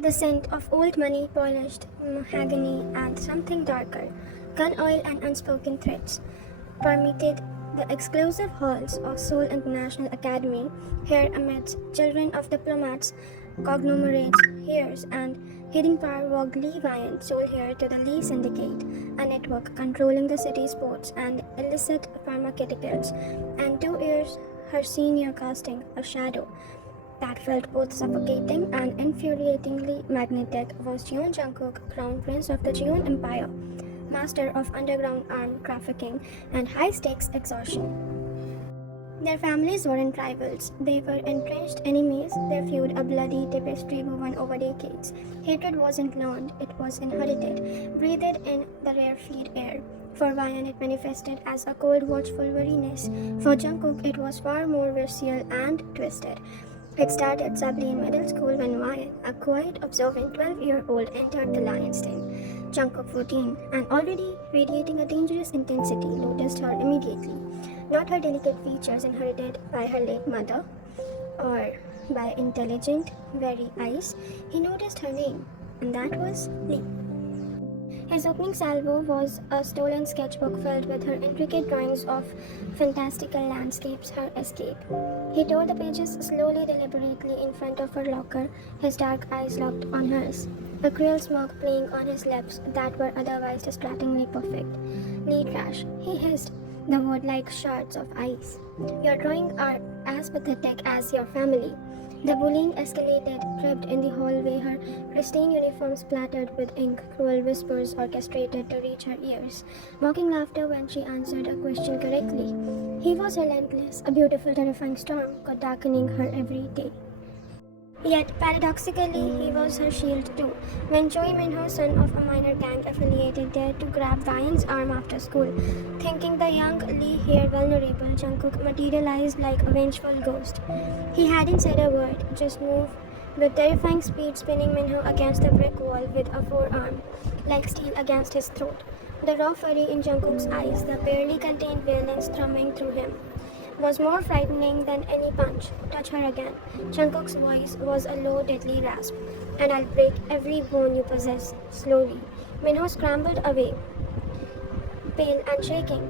The scent of old money, polished mahogany, and something darker, gun oil and unspoken threats, permeated the exclusive halls of Seoul International Academy, here amidst children of diplomats, conglomerates, heirs, and hidden power walked Lee Wyan, sole heir to the Lee Syndicate, a network controlling the city's ports and illicit pharmaceuticals, and 2 years her senior casting a shadow that felt both suffocating and infuriatingly magnetic was Jeon Jungkook, Crown Prince of the Jeon Empire, master of underground arm trafficking and high-stakes extortion. Their families weren't rivals, they were entrenched enemies, their feud a bloody tapestry woven over decades. Hatred wasn't learned, it was inherited, breathed in the rarefied air. For Ryan, it manifested as a cold, watchful weariness. For Jungkook, it was far more visceral and twisted. It started subtly in middle school when Ryan, a quiet, observant 12-year-old, entered the lion's den. Jungkook, 14, and already radiating a dangerous intensity, noticed her immediately. Not her delicate features inherited by her late mother, or by intelligent, wary eyes. He noticed her name, and that was Lee. His opening salvo was a stolen sketchbook filled with her intricate drawings of fantastical landscapes, her escape. He tore the pages slowly, deliberately in front of her locker, his dark eyes locked on hers, a cruel smirk playing on his lips that were otherwise distractingly perfect. Lee trash, he hissed, the word like shards of ice. Your drawings are as pathetic as your family. The bullying escalated, tripped in the hallway, her pristine uniform splattered with ink, cruel whispers orchestrated to reach her ears, mocking laughter when she answered a question correctly. He was relentless, a beautiful, terrifying storm, darkening her every day. Yet, paradoxically, he was her shield too. When Choi Minho, son of a minor gang affiliated, dared to grab Ryan's arm after school, thinking the young Lee here vulnerable, Jungkook materialized like a vengeful ghost. He hadn't said a word, just moved with terrifying speed, spinning Minho against the brick wall with a forearm, like steel against his throat. The raw fury in Jungkook's eyes, the barely contained violence thrumming through him, was more frightening than any punch. Touch her again. Jungkook's voice was a low, deadly rasp. And I'll break every bone you possess, slowly. Minho scrambled away, pale and shaking.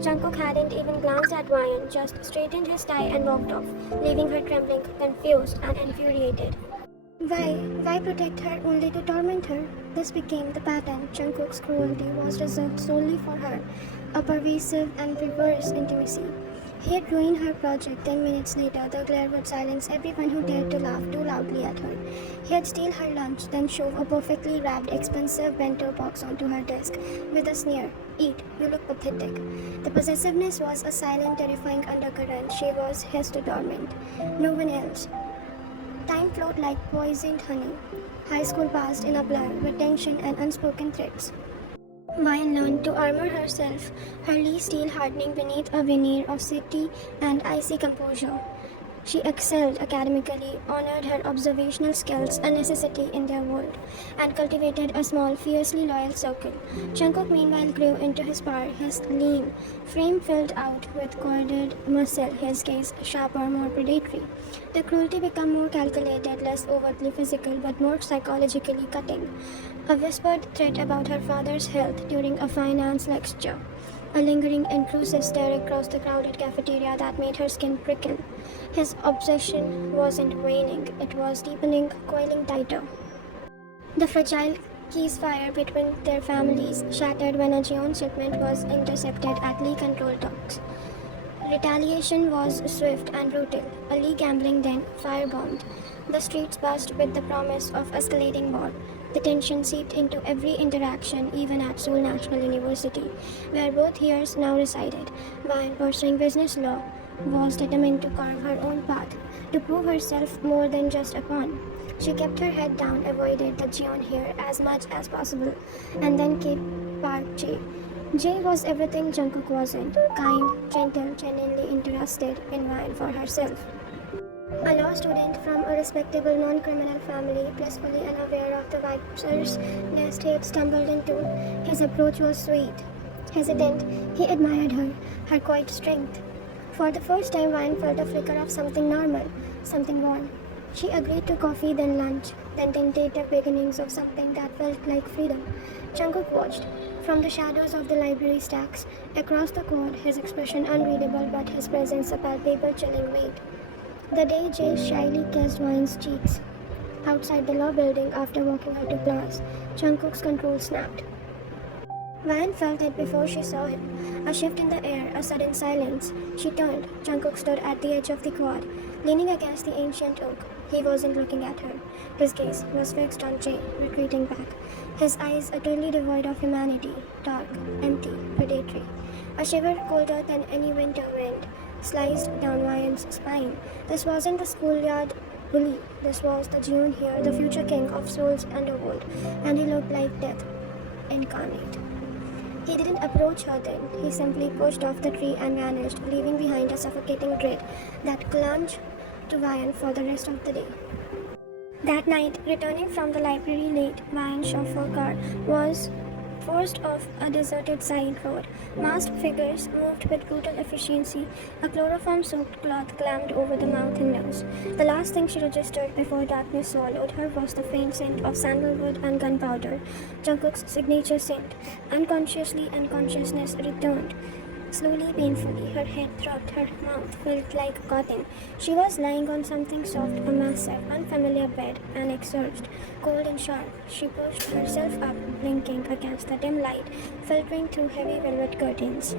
Jungkook hadn't even glanced at Ryan, just straightened his tie and walked off, leaving her trembling, confused and infuriated. Why? Why protect her only to torment her? This became the pattern. Jungkook's cruelty was reserved solely for her, a pervasive and perverse intimacy. He'd ruin her project. 10 minutes later, the glare would silence everyone who dared to laugh too loudly at her. He'd steal her lunch, then shove a perfectly wrapped, expensive bento box onto her desk with a sneer. Eat, you look pathetic. The possessiveness was a silent, terrifying undercurrent. She was his to torment. No one else. Time flowed like poisoned honey. High school passed in a blur with tension and unspoken threats. Ryan learned to armor herself, her Lee steel hardening beneath a veneer of city and icy composure. She excelled academically, honored her observational skills, a necessity in their world, and cultivated a small, fiercely loyal circle. Jungkook meanwhile grew into his power, his lean frame filled out with corded muscle, his gaze sharper, more predatory. The cruelty became more calculated, less overtly physical, but more psychologically cutting. A whispered threat about her father's health during a finance lecture. A lingering, intrusive stare across the crowded cafeteria that made her skin prickle. His obsession wasn't waning, it was deepening, coiling tighter. The fragile ceasefire between their families shattered when a Jeon shipment was intercepted at Lee control docks. Retaliation was swift and brutal. A Lee gambling den firebombed. The streets buzzed with the promise of escalating war. The tension seeped into every interaction, even at Seoul National University, where both heirs now resided. While pursuing business law, was determined to carve her own path, to prove herself more than just a pawn. She kept her head down, avoided the Jeon here as much as possible, and then kept Park Jae. Jae was everything Jungkook wasn't: kind, gentle, genuinely interested in Ryan for herself. A law student from a respectable non-criminal family, blissfully unaware of the viper's nest he had stumbled into, his approach was sweet. Hesitant, he admired her quiet strength. For the first time, Ryan felt a flicker of something normal, something warm. She agreed to coffee, then lunch, then tentative beginnings of something that felt like freedom. Jungkook watched. From the shadows of the library stacks, across the quad, his expression unreadable but his presence a palpable chilling weight. The day Jay shyly kissed Vine's cheeks outside the law building after walking her to class, Jungkook's control snapped. Van felt it before she saw him. A shift in the air, a sudden silence. She turned. Jungkook stood at the edge of the quad, leaning against the ancient oak. He wasn't looking at her. His gaze was fixed on Jay, retreating back. His eyes utterly devoid of humanity, dark, empty, predatory. A shiver colder than any winter wind sliced down Ryan's spine. This wasn't the schoolyard bully. This was the June here, the future king of Seoul's underworld, and he looked like death incarnate. He didn't approach her then. He simply pushed off the tree and vanished, leaving behind a suffocating dread that clung to Ryan for the rest of the day. That night, returning from the library late, Ryan's chauffeur car was forced off a deserted side road. Masked figures moved with brutal efficiency. A chloroform-soaked cloth clamped over the mouth and nose. The last thing she registered before darkness swallowed her was the faint scent of sandalwood and gunpowder, Jungkook's signature scent. Unconsciously, consciousness returned. Slowly, painfully, her head throbbed, her mouth felt like cotton. She was lying on something soft, a massive, unfamiliar bed, and exurged, cold and sharp. She pushed herself up, blinking against the dim light, filtering through heavy velvet curtains.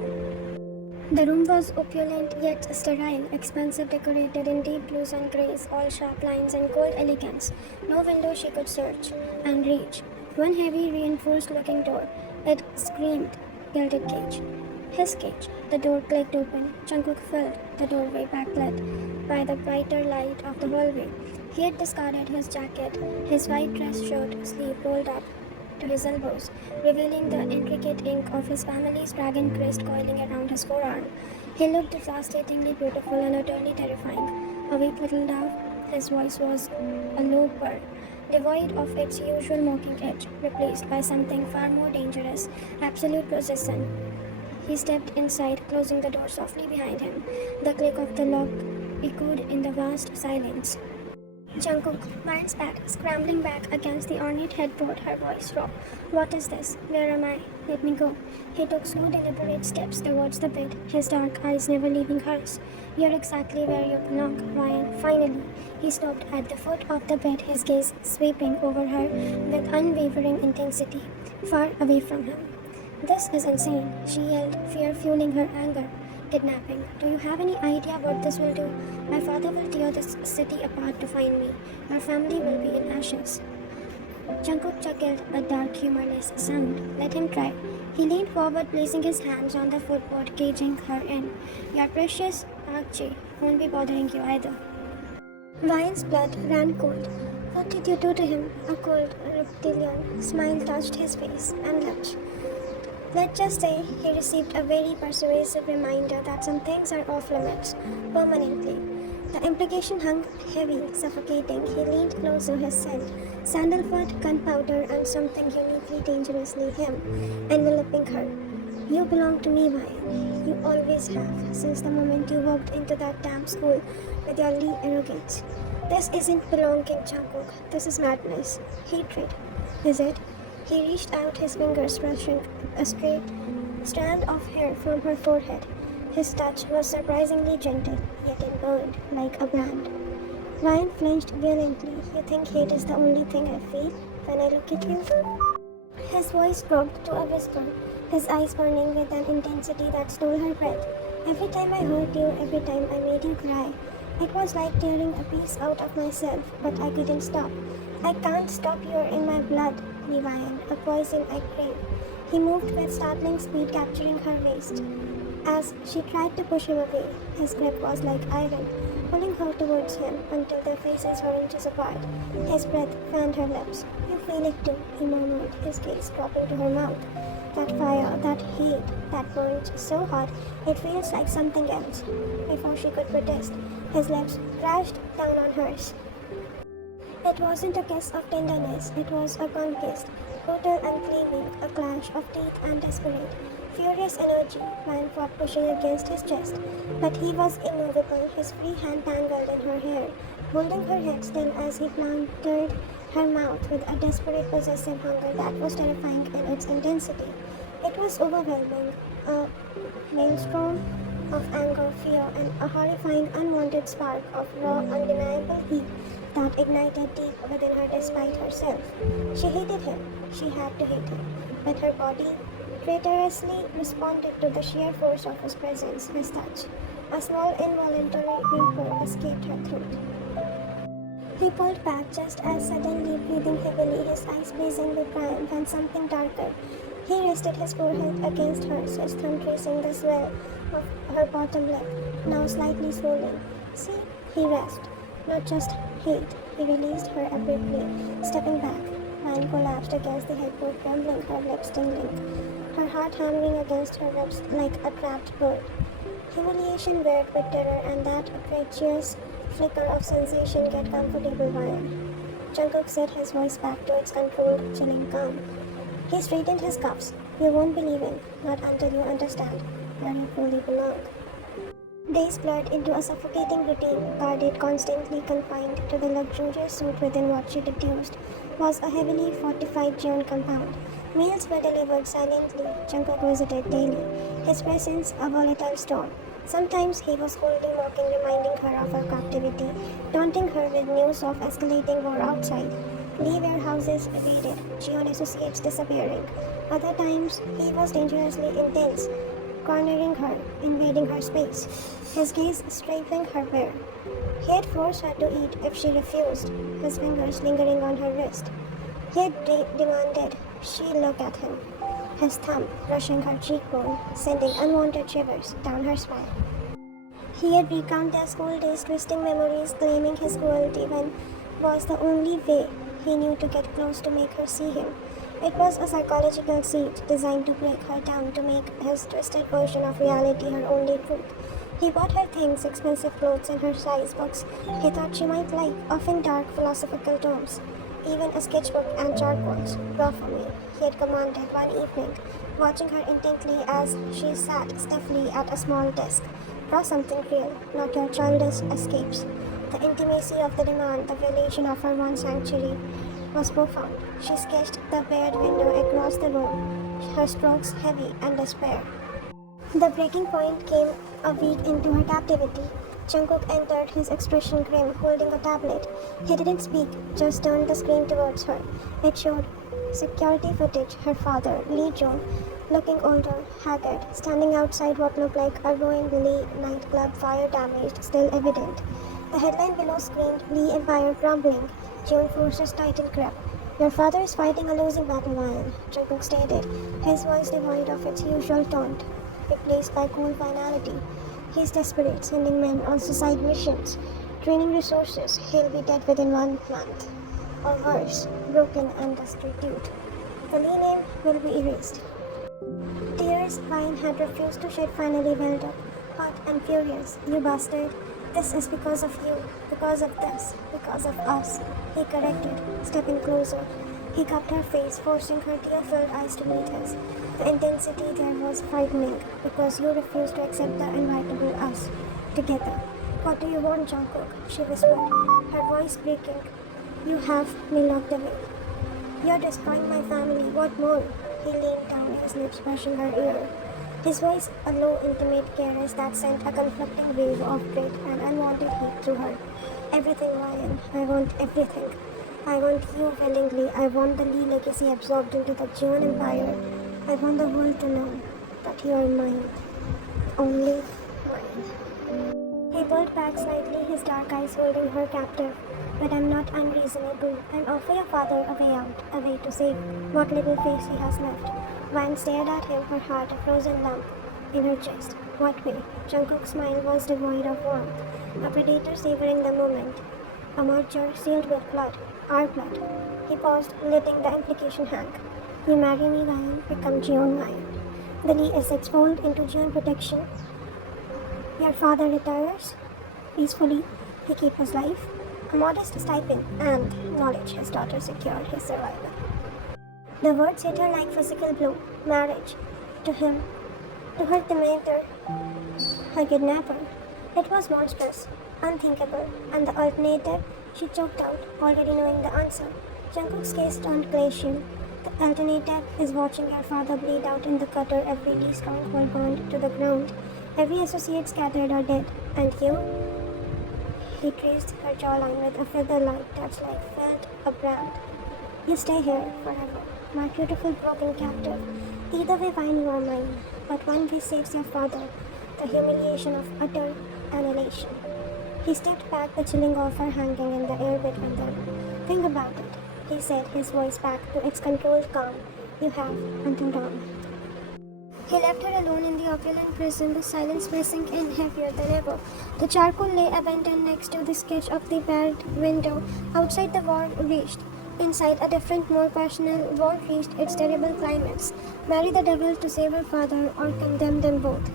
The room was opulent yet sterile, expensive, decorated in deep blues and grays, all sharp lines and cold elegance. No window she could search and reach. One heavy, reinforced-looking door. It screamed, gilded cage. His cage. The door clicked open. Jungkook filled the doorway backlit by the brighter light of the hallway. He had discarded his jacket, his white dress shirt sleeve rolled up to his elbows, revealing the intricate ink of his family's dragon crest coiling around his forearm. He looked devastatingly beautiful and utterly terrifying. A weak little dove, his voice was a low purr, devoid of its usual mocking edge, replaced by something far more dangerous, absolute possession. He stepped inside, closing the door softly behind him. The click of the lock echoed in the vast silence. Jungkook, Ryan's back, scrambling back against the ornate headboard, her voice raw. What is this? Where am I? Let me go. He took slow, deliberate steps towards the bed, his dark eyes never leaving hers. You're exactly where you belong, Ryan. Finally, he stopped at the foot of the bed, his gaze sweeping over her with unwavering intensity, far away from him. This is insane, she yelled, fear fueling her anger. Kidnapping. Do you have any idea what this will do? My father will tear this city apart to find me. Our family will be in ashes. Jungkook chuckled a dark, humorless sound. Let him try. He leaned forward, placing his hands on the footboard, caging her in. Your precious Archie won't be bothering you either. Ryan's blood ran cold. What did you do to him? A cold, reptilian smile touched his face and lips. Let's just say he received a very persuasive reminder that some things are off limits, permanently. The implication hung heavy, suffocating. He leaned closer, his scent, sandalwood, gunpowder, and something uniquely dangerously him, enveloping her. You belong to me, Ryan. You always have, since the moment you walked into that damn school with your Lee arrogance. This isn't belonging, Jungkook. This is madness. Hatred. Is it? He reached out, his fingers brushing a straight strand of hair from her forehead. His touch was surprisingly gentle, yet it burned like a brand. Ryan flinched violently. You think hate is the only thing I feel when I look at you? His voice dropped to a whisper, his eyes burning with an intensity that stole her breath. Every time I hurt you, every time I made you cry, it was like tearing a piece out of myself, but I couldn't stop. I can't stop, you're in my blood, Ryan, a poison I crave. He moved with startling speed, capturing her waist. As she tried to push him away, his grip was like iron, pulling her towards him until their faces were inches apart. His breath fanned her lips. You feel it too, he murmured, his gaze dropping to her mouth. That fire, that heat, that burns so hot, it feels like something else. Before she could protest, his lips crashed down on hers. It wasn't a kiss of tenderness, it was a conquest, brutal and claiming, a clash of teeth and desperate. Furious energy, Ryan fought pushing against his chest, but he was immovable, his free hand tangled in her hair, holding her head still as he planted her mouth with a desperate possessive hunger that was terrifying in its intensity. It was overwhelming, a maelstrom of anger, fear, and a horrifying unwanted spark of raw, undeniable heat that ignited deep within her despite herself. She hated him. She had to hate him. But her body traitorously responded to the sheer force of his presence, his touch. A small involuntary whimper escaped her throat. He pulled back just as suddenly, breathing heavily, his eyes blazing with triumph and something darker. He rested his forehead against hers, his thumb tracing the swell of her bottom lip, now slightly swollen. See, he rasped. Not just hate. He released her abruptly, stepping back. Mine collapsed against the headboard, trembling, her lips tingling, her heart hammering against her ribs like a trapped bird. Humiliation bared with terror and that treacherous flicker of sensation get comfortable while. Jungkook set his voice back to its controlled, chilling calm. He straightened his cuffs. You won't be leaving, not until you understand where you fully belong. Days blurred into a suffocating routine, guarded, constantly confined to the luxurious suite within what she deduced was a heavily fortified Jeon compound. Meals were delivered silently, Jungkook visited daily, his presence a volatile storm. Sometimes he was coldly mocking, reminding her of her captivity, taunting her with news of escalating war outside. Lee warehouses raided, Jeon associates disappearing. Other times, he was dangerously intense, cornering her, invading her space, his gaze stripping her bare. He had forced her to eat if she refused, his fingers lingering on her wrist. He had demanded she look at him, his thumb brushing her cheekbone, sending unwanted shivers down her spine. He had recounted their school days, twisting memories, claiming his cruelty when was the only way he knew to get close to make her see him. It was a psychological siege designed to break her down, to make his twisted version of reality her only truth. He bought her things, expensive clothes, and her size books he thought she might like, often dark philosophical tomes. Even a sketchbook and charcoals. Draw for me, he had commanded one evening, watching her intently as she sat stiffly at a small desk. Draw something real, not your childish escapes. The intimacy of the demand, the violation of her one sanctuary, was profound. She sketched the bared window across the room, her strokes heavy and despair. The breaking point came a week into her captivity. Jungkook entered, his expression grim, holding a tablet. He didn't speak, just turned the screen towards her. It showed security footage, her father, Lee Jong, looking older, haggard, standing outside what looked like a ruined Lee nightclub, fire damaged, still evident. The headline below screamed, Lee Empire crumbling, June forces tighten grip. Your father is fighting a losing battle, Ryan, Jungkook stated, his voice devoid of its usual taunt, replaced by cool finality. He's desperate, sending men on suicide missions, training resources. He'll be dead within 1 month. Or worse, broken and destitute. The Lee name will be erased. Tears Ryan had refused to shed finally welled up, hot and furious. You bastard. This is because of you, because of this, because of us, he corrected, stepping closer. He cupped her face, forcing her tear-filled eyes to meet his. The intensity there was frightening, because you refused to accept the inevitable us, together. What do you want, Jungkook? She whispered, her voice breaking. You have me locked away. You're destroying my family, what more? He leaned down, his lips brushing her ear. His voice a low, intimate caress that sent a conflicting wave of dread and unwanted heat through her. Everything, Ryan. I want everything. I want you willingly. I want the Lee legacy absorbed into the Jeon Empire. I want the world to know that you are mine. Only mine. He pulled back slightly, his dark eyes holding her captive. But I'm not unreasonable. I'll offer your father a way out, a way to save what little face he has left. Ryan stared at him, her heart a frozen lump in her chest. What way? Jungkook's smile was devoid of warmth, a predator savoring the moment. A merger sealed with blood, our blood. He paused, letting the implication hang. You marry me, Ryan, become Jeon Ryan. The Lee Essex fold into Jeon protection. Your father retires peacefully. He keeps his life, a modest stipend, and knowledge his daughter secured his survival. The words hit her like physical blow. Marriage. To him. To her dementor. Her kidnapper. It was monstrous. Unthinkable. And the alternative? She choked out, already knowing the answer. Jungkook's gaze turned glacial. The alternative is watching your father bleed out in the gutter, every Lee stronghold burned to the ground, every associate scattered or dead. And you? He traced her jawline with a feather-like touch like felt a brand. You stay here forever, my beautiful broken captive. Either way, fine, you are mine. But one way saves your father, the humiliation of utter annihilation. He stepped back, the chilling offer hanging in the air between them. Think about it, he said, his voice back to its controlled calm. You have until dawn. He left her alone in the opulent prison, the silence pressing in heavier than ever. The charcoal lay abandoned next to the sketch of the barred window. Outside, the war reached. Inside, a different, more personal war reached its terrible climax. Marry the devil to save her father, or condemn them both.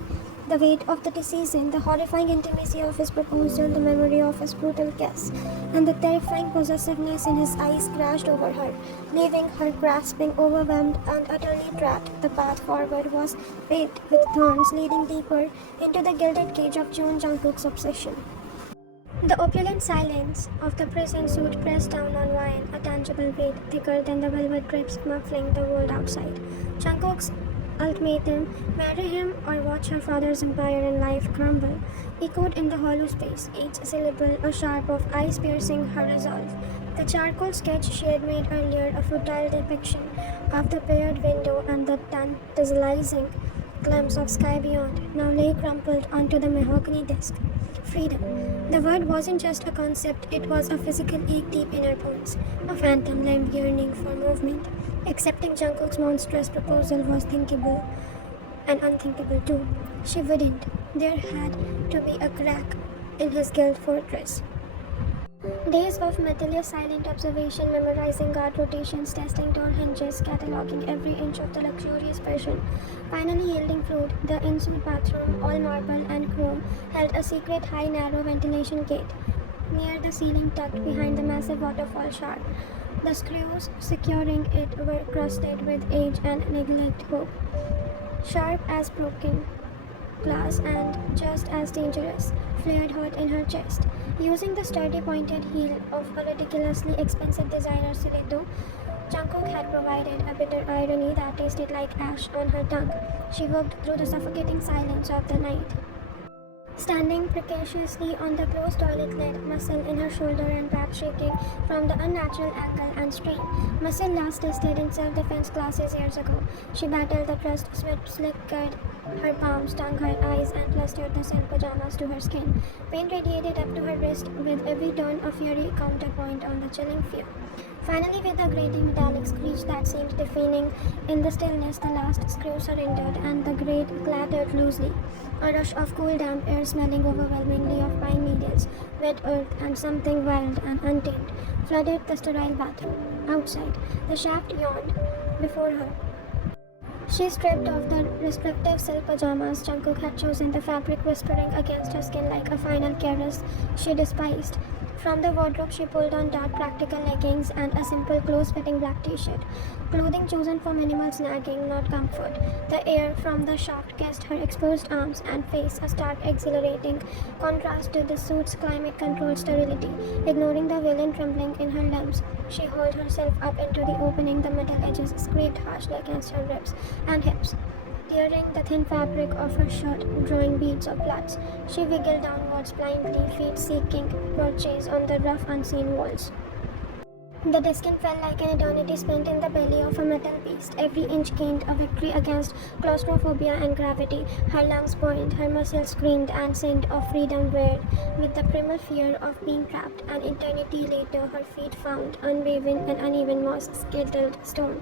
The weight of the decision, the horrifying intimacy of his proposal, the memory of his brutal kiss, and the terrifying possessiveness in his eyes crashed over her, leaving her grasping, overwhelmed, and utterly trapped. The path forward was paved with thorns, leading deeper into the gilded cage of Jung Jungkook's obsession. The opulent silence of the prison suit pressed down on Ryan, a tangible weight thicker than the velvet drapes muffling the world outside. Jungkook's ultimatum, marry him or watch her father's empire and life crumble, echoed in the hollow space, each syllable a sharp of eyes piercing her resolve. The charcoal sketch she had made earlier, a futile depiction of the pared window and the tantalizing glimpse of sky beyond, now lay crumpled onto the mahogany desk. Freedom. The word wasn't just a concept, it was a physical ache deep in her bones, a phantom limb yearning for movement. Accepting Jungkook's monstrous proposal was thinkable and unthinkable too. She wouldn't. There had to be a crack in his guilt fortress. Days of meticulous silent observation, memorizing guard rotations, testing door hinges, cataloging every inch of the luxurious version. Finally yielding fruit, the ensuite bathroom, all marble and chrome, held a secret high narrow ventilation gate near the ceiling tucked behind the massive waterfall shower. The screws securing it were crusted with age and neglect hope. Sharp as broken glass and just as dangerous, flared hot in her chest. Using the sturdy pointed heel of a ridiculously expensive designer stiletto, Jungkook had provided a bitter irony that tasted like ash on her tongue. She worked through the suffocating silence of the night. Standing precariously on the closed toilet lid, muscle in her shoulder and back shaking from the unnatural angle and strain. Muscle last tested in self-defense classes years ago. She battled the crust, sweat slickered her palms, stung her eyes, and plastered the silk pajamas to her skin. Pain radiated up to her wrist with every turn a fury counterpoint on the chilling fear. Finally, with a grating metallic screech that seemed deafening in the stillness, the last screw surrendered, and the grate clattered loosely. A rush of cool, damp air smelling overwhelmingly of pine needles, wet earth, and something wild and untamed flooded the sterile bathroom. Outside, the shaft yawned before her. She stripped off the restrictive silk pajamas Jungkook had chosen, the fabric whispering against her skin like a final caress she despised. From the wardrobe, she pulled on dark practical leggings and a simple close-fitting black t-shirt. Clothing chosen for minimal snagging, not comfort. The air from the shaft kissed her exposed arms and face, a stark, exhilarating contrast to the suit's climate-controlled sterility. Ignoring the violent trembling in her limbs, she hauled herself up into the opening. The metal edges scraped harshly against her ribs and hips, tearing the thin fabric of her shirt, drawing beads of blood. She wiggled downwards blindly, feet seeking purchase on the rough, unseen walls. The descent felt like an eternity spent in the belly of a metal beast. Every inch gained a victory against claustrophobia and gravity. Her lungs buoyed, her muscles screamed and singed of freedom where, with the primal fear of being trapped, an eternity later her feet found unwavering and uneven moss-skittled stone.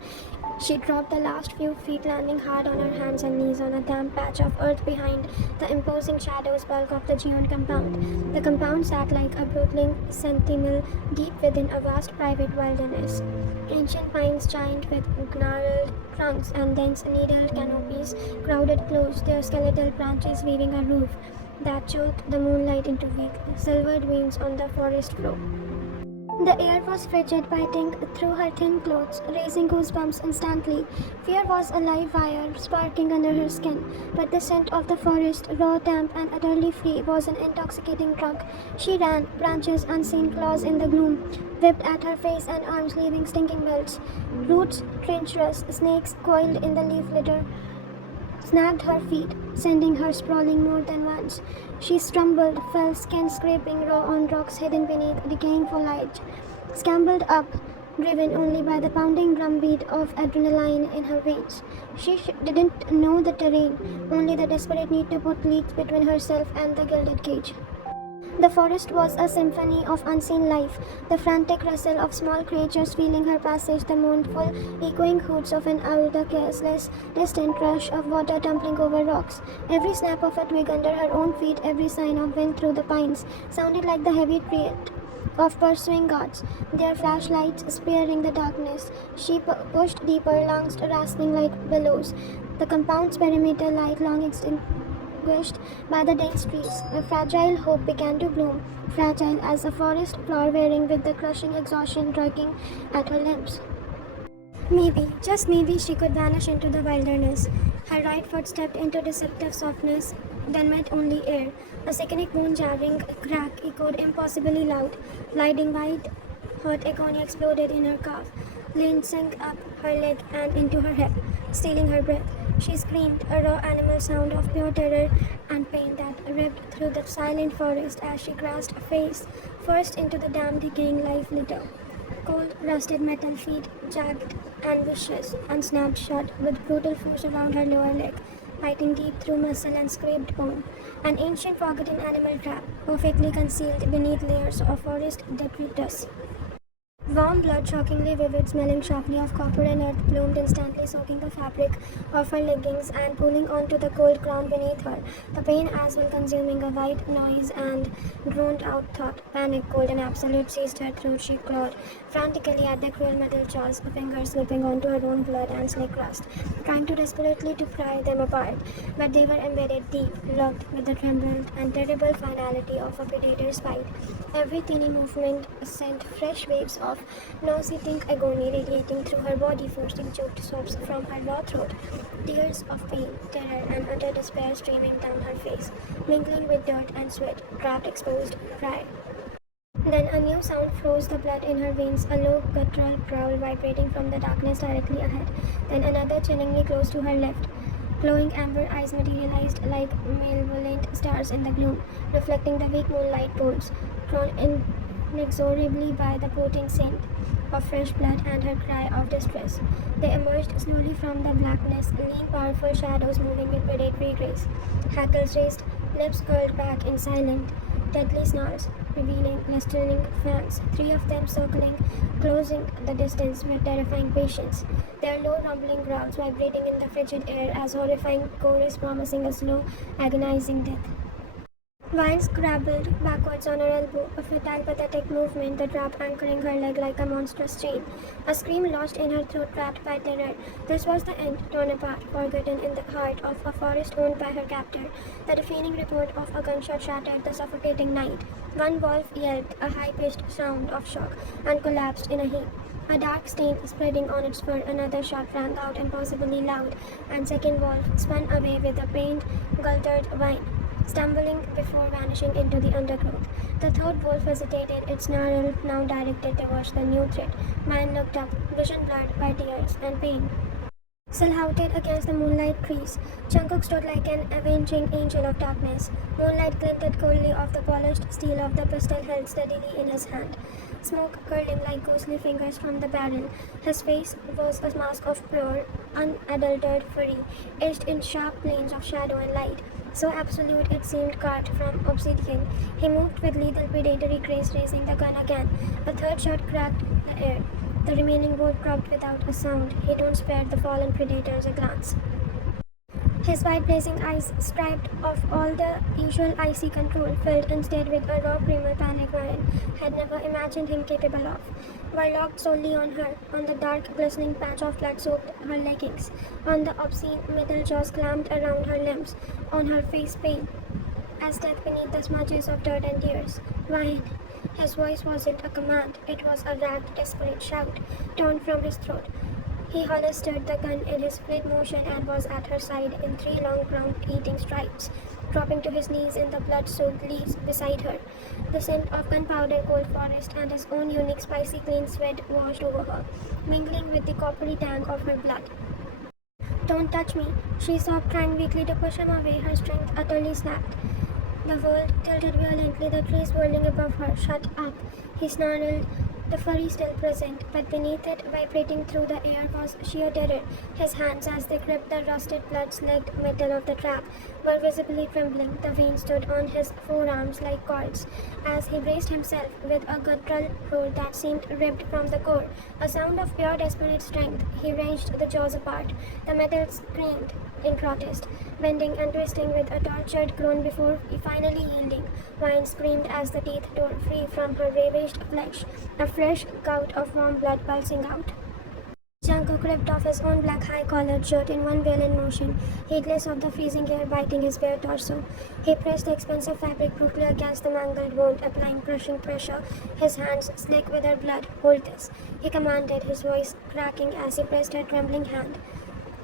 She dropped the last few feet, landing hard on her hands and knees on a damp patch of earth behind the imposing shadows bulk of the geode compound. The compound sat like a brooding sentinel deep within a vast private wilderness. Ancient pines giant with gnarled trunks and dense needled canopies crowded close, their skeletal branches weaving a roof that choked the moonlight into weak, silvered veins on the forest floor. The air was frigid, biting through her thin clothes, raising goosebumps instantly. Fear was a live wire sparking under her skin, but the scent of the forest, raw, damp, and utterly free, was an intoxicating drug. She ran, branches, unseen claws in the gloom, whipped at her face and arms, leaving stinging welts. Roots, treacherous snakes coiled in the leaf litter, snagged her feet, sending her sprawling more than once. She stumbled, fell skin scraping raw on rocks hidden beneath decaying foliage, scrambled up, driven only by the pounding drumbeat of adrenaline in her veins. She didn't know the terrain, only the desperate need to put leagues between herself and the gilded cage. The forest was a symphony of unseen life, the frantic rustle of small creatures feeling her passage, the mournful, echoing hoots of an owl, the careless, distant rush of water tumbling over rocks. Every snap of a twig under her own feet, every sign of wind through the pines, sounded like the heavy tread of pursuing guards, their flashlights spearing the darkness. She pushed deeper, lungs rasping like billows. The compound's perimeter light long extinguished by the dense trees. A fragile hope began to bloom, fragile as a forest flower wearing with the crushing exhaustion dragging at her limbs. Maybe, just maybe, she could vanish into the wilderness. Her right foot stepped into deceptive softness, then met only air. A sickening bone-jarring crack echoed impossibly loud. Blinding white, hot agony exploded in her calf. Lane sank up her leg and into her hip, stealing her breath. She screamed, a raw animal sound of pure terror and pain that ripped through the silent forest as she grasped face first into the damp decaying life litter. Cold, rusted metal feet, jagged and vicious, and snapped shut with brutal force around her lower leg, biting deep through muscle and scraped bone. An ancient forgotten animal trap, perfectly concealed beneath layers of forest detritus. Warm blood, shockingly vivid, smelling sharply of copper and earth, bloomed instantly, soaking the fabric of her leggings and pulling onto the cold ground beneath her. The pain as well consuming a white noise and groaned out thought. Panic, cold and absolute seized her throat. She clawed frantically at the cruel metal jaws, fingers slipping onto her own blood and slick rust, trying to desperately to pry them apart. But they were embedded deep, locked with the trembled and terrible finality of a predator's bite. Every teeny movement sent fresh waves of nauseating agony radiating through her body, forcing choked sobs from her raw throat. Tears of pain, terror, and utter despair streaming down her face, mingling with dirt and sweat, trapped, exposed, dry. Then a new sound froze the blood in her veins, a low guttural growl vibrating from the darkness directly ahead. Then another chillingly close to her left. Glowing amber eyes materialized like malevolent stars in the gloom, reflecting the weak moonlight poles, drawn inexorably by the potent scent of fresh blood and her cry of distress. They emerged slowly from the blackness, lean, powerful shadows moving with predatory grace. Hackles raised, lips curled back in silent, deadly snarls, revealing glistening fangs, three of them circling, closing the distance with terrifying patience. Their low rumbling growls vibrating in the frigid air as horrifying chorus promising a slow, agonizing death. Vine scrabbled backwards on her elbow, a futile, pathetic movement, the trap anchoring her leg like a monstrous chain. A scream lodged in her throat, trapped by terror. This was the end, torn apart, forgotten in the heart of a forest owned by her captor. The deafening report of a gunshot shattered the suffocating night. One wolf yelped, a high-pitched sound of shock, and collapsed in a heap. A dark stain spreading on its fur, another shot rang out impossibly loud, and second wolf spun away with a pained, guttered whine, stumbling before vanishing into the undergrowth. The third wolf hesitated, its snarl now directed towards the new threat. Man looked up, vision blurred by tears and pain. Silhouetted against the moonlight trees, Jungkook stood like an avenging angel of darkness. Moonlight glinted coldly off the polished steel of the pistol held steadily in his hand, smoke curling like ghostly fingers from the barrel. His face was a mask of pure, unadulterated fury, etched in sharp planes of shadow and light, so absolute it seemed carved from obsidian. He moved with lethal predatory grace, raising the gun again. A third shot cracked the air. The remaining wolf dropped without a sound. He don't spare the fallen predators a glance. His wide blazing eyes, stripped of all the usual icy control, filled instead with a raw primal panic Ryan had never imagined him capable of, were locked solely on her, on the dark, glistening patch of blood soaked her leggings, on the obscene metal jaws clamped around her limbs, on her face pain, as death beneath the smudges of dirt and tears. Ryan, His voice wasn't a command, it was a ragged, desperate shout, torn from his throat. He holstered the gun in his split motion and was at her side in three long ground-eating stripes, dropping to his knees in the blood-soaked leaves beside her. The scent of gunpowder, cold forest, and his own unique spicy clean sweat washed over her, mingling with the coppery tang of her blood. "Don't touch me," she sobbed, trying weakly to push him away, her strength utterly snapped. The world tilted violently, the trees whirling above her. "Shut up," he snarled, the fury still present, but beneath it, vibrating through the air, was sheer terror. His hands, as they gripped the rusted, blood-slegged metal of the trap, were visibly trembling. The veins stood on his forearms like cords. As he braced himself with a guttural roar that seemed ripped from the core, a sound of pure desperate strength, he wrenched the jaws apart. The metal screamed in protest, bending and twisting with a tortured groan before finally yielding. Wine screamed as the teeth tore free from her ravaged flesh, a fresh gout of warm blood pulsing out. Jungkook ripped off his own black high-collared shirt in one violent motion, heedless of the freezing air biting his bare torso. He pressed the expensive fabric brutally against the mangled wound, applying crushing pressure, his hands slick with her blood. "Hold this," he commanded, his voice cracking as he pressed her trembling hand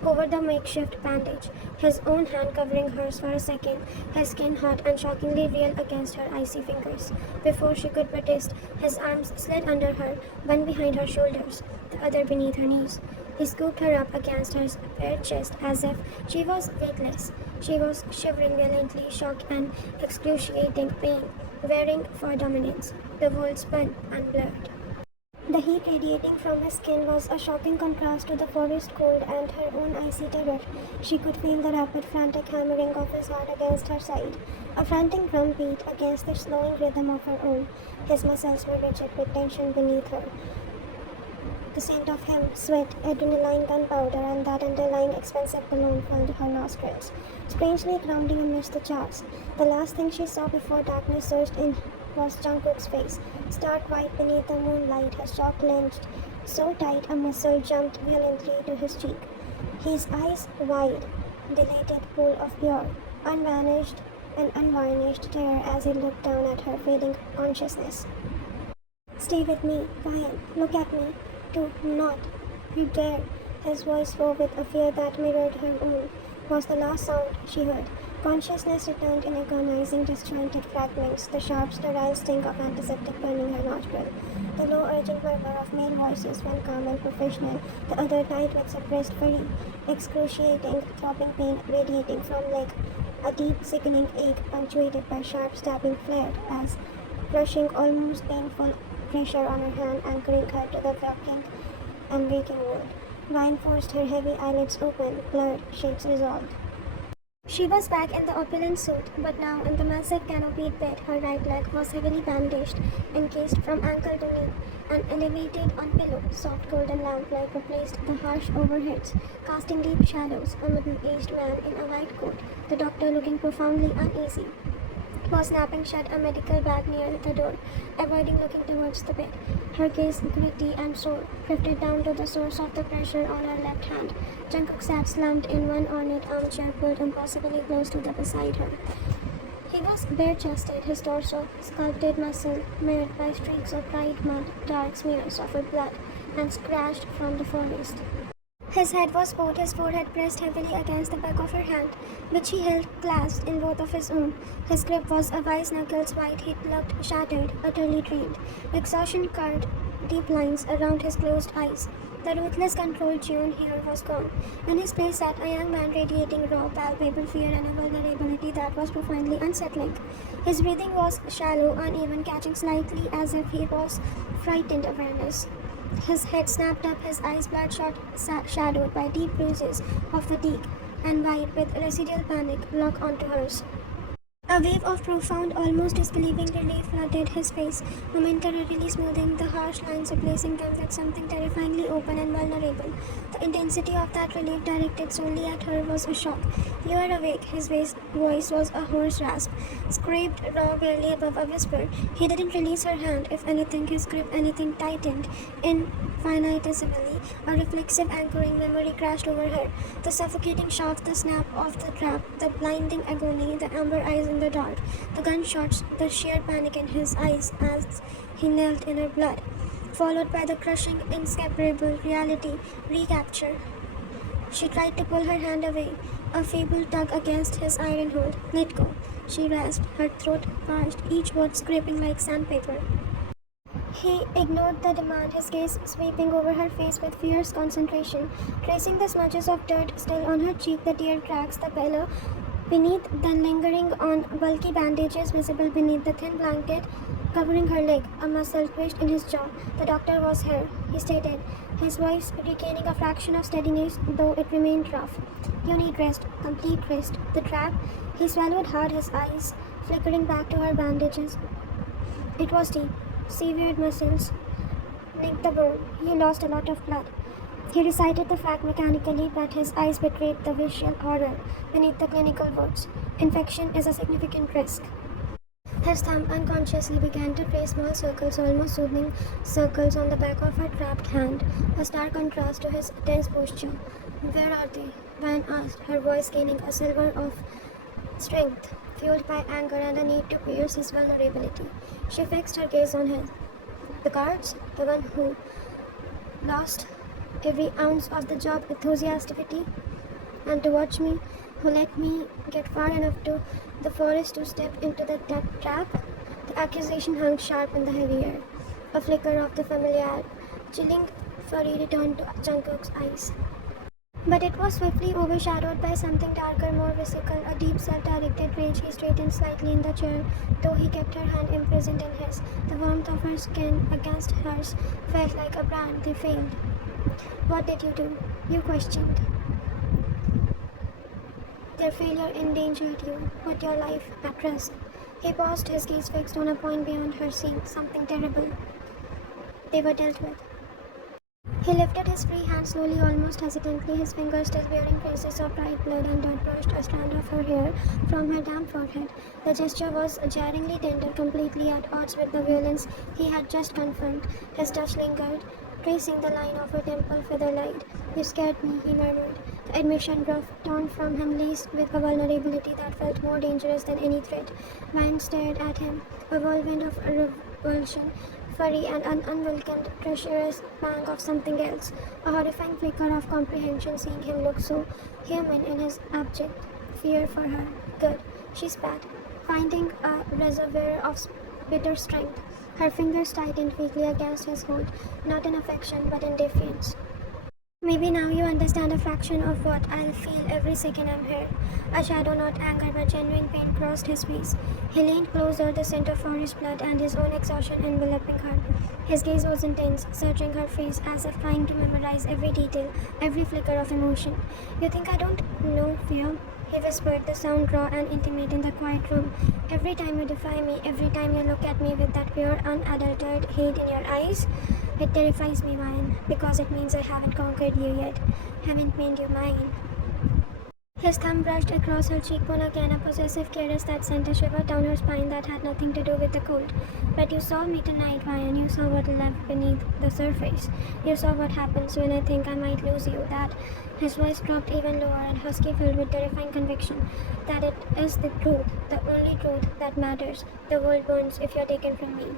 over the makeshift bandage, his own hand covering hers for a second, his skin hot and shockingly real against her icy fingers. Before she could protest, his arms slid under her, one behind her shoulders, the other beneath her knees. He scooped her up against her bare chest as if she was weightless. She was shivering violently, shock and excruciating pain, wearing for dominance. The world spun and blurred. The heat radiating from his skin was a shocking contrast to the forest cold and her own icy terror. She could feel the rapid, frantic hammering of his heart against her side, a frantic drum beat against the slowing rhythm of her own. His muscles were rigid with tension beneath her. The scent of him, sweat, adrenaline, gunpowder, and that underlying expensive cologne filled her nostrils, strangely grounding amidst the chaos. The last thing she saw before darkness surged in was Jungkook's face, stark white beneath the moonlight, his jaw clenched so tight a muscle jumped violently to his cheek. His eyes wide, dilated pool of pure, unvarnished and unvarnished terror as he looked down at her fading consciousness. "Stay with me, Ryan. Look at me. Do not. You dare." His voice swore with a fear that mirrored her own, was the last sound she heard. Consciousness returned in agonizing, disjointed fragments, the sharp, sterile sting of antiseptic burning her nostril, the low, urgent murmur of male voices, one calm and professional, the other tight with suppressed fury, excruciating, throbbing pain radiating from leg, a deep, sickening ache punctuated by sharp, stabbing flared as crushing, almost painful pressure on her hand, anchoring her to the rocking and waking world. Wine forced her heavy eyelids open, blurred, shades dissolved. She was back in the opulent suit, but now in the massive canopied bed. Her right leg was heavily bandaged, encased from ankle to knee, and elevated on pillow. Soft golden lamplight replaced the harsh overheads, casting deep shadows. A middle-aged man in a white coat, the doctor looking profoundly uneasy, was snapping shut a medical bag near the door, avoiding looking towards the bed. Her gaze, gritty and sore, drifted down to the source of the pressure on her left hand. Jungkook sat slumped in one ornate armchair pulled impossibly close to the beside her. He was bare-chested, his torso sculpted muscle marred by streaks of dried mud, dark smears of her blood, and scratched from the forest. His head was bowed, his forehead pressed heavily against the back of her hand, which he held clasped in both of his own. His grip was a vice, knuckles white, he looked shattered, utterly drained. Exhaustion carved deep lines around his closed eyes. The ruthless control tune here was gone. In his place sat a young man radiating raw, palpable fear and a vulnerability that was profoundly unsettling. His breathing was shallow, uneven, catching slightly as if he was frightened awareness. His head snapped up, his eyes bloodshot, shadowed by deep bruises of fatigue, and wide with residual panic locked onto hers. A wave of profound, almost disbelieving relief flooded his face, momentarily smoothing the harsh lines, replacing them with something terrifyingly open and vulnerable. The intensity of that relief directed solely at her was a shock. "You are awake." His voice was a hoarse rasp, scraped raw barely above a whisper. He didn't release her hand. If anything, his grip tightened infinitesimally. A reflexive anchoring memory crashed over her. The suffocating shock, the snap of the trap, the blinding agony, the amber eyes in in the dark. The gunshots, the sheer panic in his eyes as he knelt in her blood, followed by the crushing, inseparable reality, recapture. She tried to pull her hand away, a feeble tug against his iron hold. Let go, she rasped, her throat parched, each word scraping like sandpaper. He ignored the demand, his gaze sweeping over her face with fierce concentration, tracing the smudges of dirt still on her cheek, the tear tracks, the pallor beneath, then lingering on bulky bandages visible beneath the thin blanket covering her leg. A muscle twitched in his jaw. The doctor was here, he stated, his voice regaining a fraction of steadiness, though it remained rough. You need rest, complete rest. The trap? He swallowed hard, his eyes flickering back to her bandages. It was deep. Severed muscles nicked the bone. He lost a lot of blood. He recited the fact mechanically, but his eyes betrayed the visual horror beneath the clinical words. Infection is a significant risk. His thumb unconsciously began to trace small circles, almost soothing circles on the back of her trapped hand, a stark contrast to his tense posture. Where are they? Van asked, her voice gaining a silver of strength, fueled by anger and a need to pierce his vulnerability. She fixed her gaze on him. The guards, the one who lost every ounce of the job enthusiasticity, and to watch me, who let me get far enough to the forest to step into the trap. The accusation hung sharp in the heavy air. A flicker of the familiar, chilling fury returned to Jungkook's eyes. But it was swiftly overshadowed by something darker, more physical, a deep self-directed rage. He straightened slightly in the chair, though he kept her hand imprisoned in his. The warmth of her skin against hers felt like a brand. They failed. What did you do? You questioned. Their failure endangered you, put your life at risk. He paused, his gaze fixed on a point beyond her, seeing something terrible. They were dealt with. He lifted his free hand slowly, almost hesitantly, his fingers still bearing traces of bright blood, and dirt brushed a strand of her hair from her damp forehead. The gesture was jarringly tender, completely at odds with the violence he had just confirmed. His touch lingered, tracing the line of her temple feather-light. You scared me, he murmured. The admission, rough, torn from him, laced with a vulnerability that felt more dangerous than any threat. Ryan stared at him, a whirlwind of revulsion, fury, and an unwelcomed, treacherous pang of something else. A horrifying flicker of comprehension, seeing him look so human in his abject fear for her. Good, she spat, finding a reservoir of bitter strength. Her fingers tightened weakly against his hold, not in affection, but in defiance. Maybe now you understand a fraction of what I'll feel every second I'm here. A shadow, not anger, but genuine pain crossed his face. He leaned closer, the scent of forest blood and his own exhaustion enveloping her. His gaze was intense, searching her face as if trying to memorize every detail, every flicker of emotion. You think I don't know fear? He whispered, the sound raw and intimate in the quiet room. Every time you defy me, every time you look at me with that pure, unadulterated hate in your eyes, it terrifies me, Ryan, because it means I haven't conquered you yet, haven't made you mine. His thumb brushed across her cheekbone again, a possessive caress that sent a shiver down her spine that had nothing to do with the cold. But you saw me tonight, Ryan. You saw what left beneath the surface. You saw what happens when I think I might lose you. That his voice dropped even lower and husky, filled with terrifying conviction that it is the truth, the only truth that matters. The world burns if you're taken from me.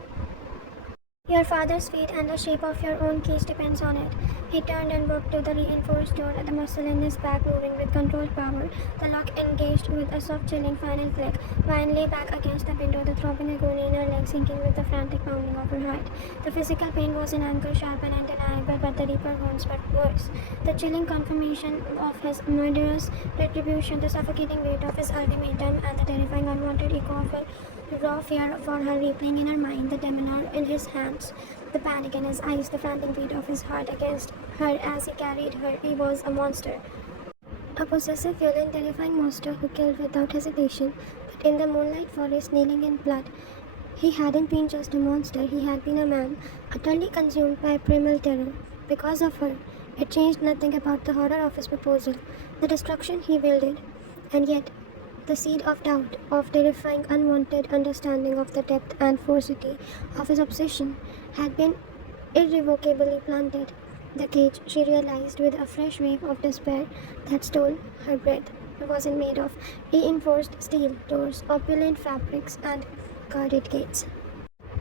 Your father's fate and the shape of your own case depends on it. He turned and walked to the reinforced door, the muscle in his back moving with controlled power. The lock engaged with a soft, chilling final click. Ryan lay back against the window, the throbbing agony in her legs sinking with the frantic pounding of her heart. The physical pain was in anchor, sharp and undeniable, but the deeper wounds were worse. The chilling confirmation of his murderous retribution, the suffocating weight of his ultimatum, and the terrifying unwanted echo of her raw fear for her replaying in her mind, the demeanor in his hands, the panic in his eyes, the frantic beat of his heart against her as he carried her. He was a monster. A possessive, violent, terrifying monster who killed without hesitation. But in the moonlight forest, kneeling in blood, he hadn't been just a monster, he had been a man, utterly consumed by primal terror. Because of her, it changed nothing about the horror of his proposal, the destruction he wielded, and yet the seed of doubt, of terrifying, unwanted understanding of the depth and ferocity of his obsession, had been irrevocably planted. The cage, she realized with a fresh wave of despair that stole her breath. wasn't made of reinforced steel doors, opulent fabrics, and guarded gates.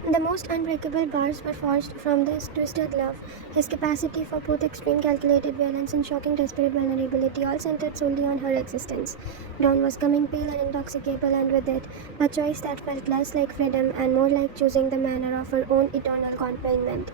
The most unbreakable bars were forged from this twisted love. His capacity for both extreme calculated violence and shocking desperate vulnerability all centered solely on her existence. Dawn was coming pale and intoxicable, and with it, a choice that felt less like freedom and more like choosing the manner of her own eternal confinement.